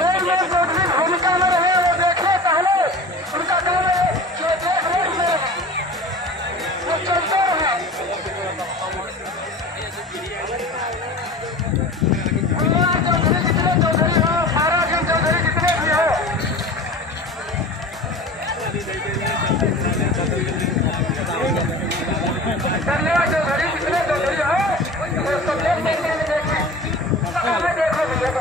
भूमिका में रहे वो देखने पहले उनका काम है जो देख रेख में रहे वो चलते रहे। चौधरी जितने चौधरी हो, सारा सिंह चौधरी जितने भी हो, धन्यवाद चौधरी जितने चौधरी हो, वो सब देखने देखो भैया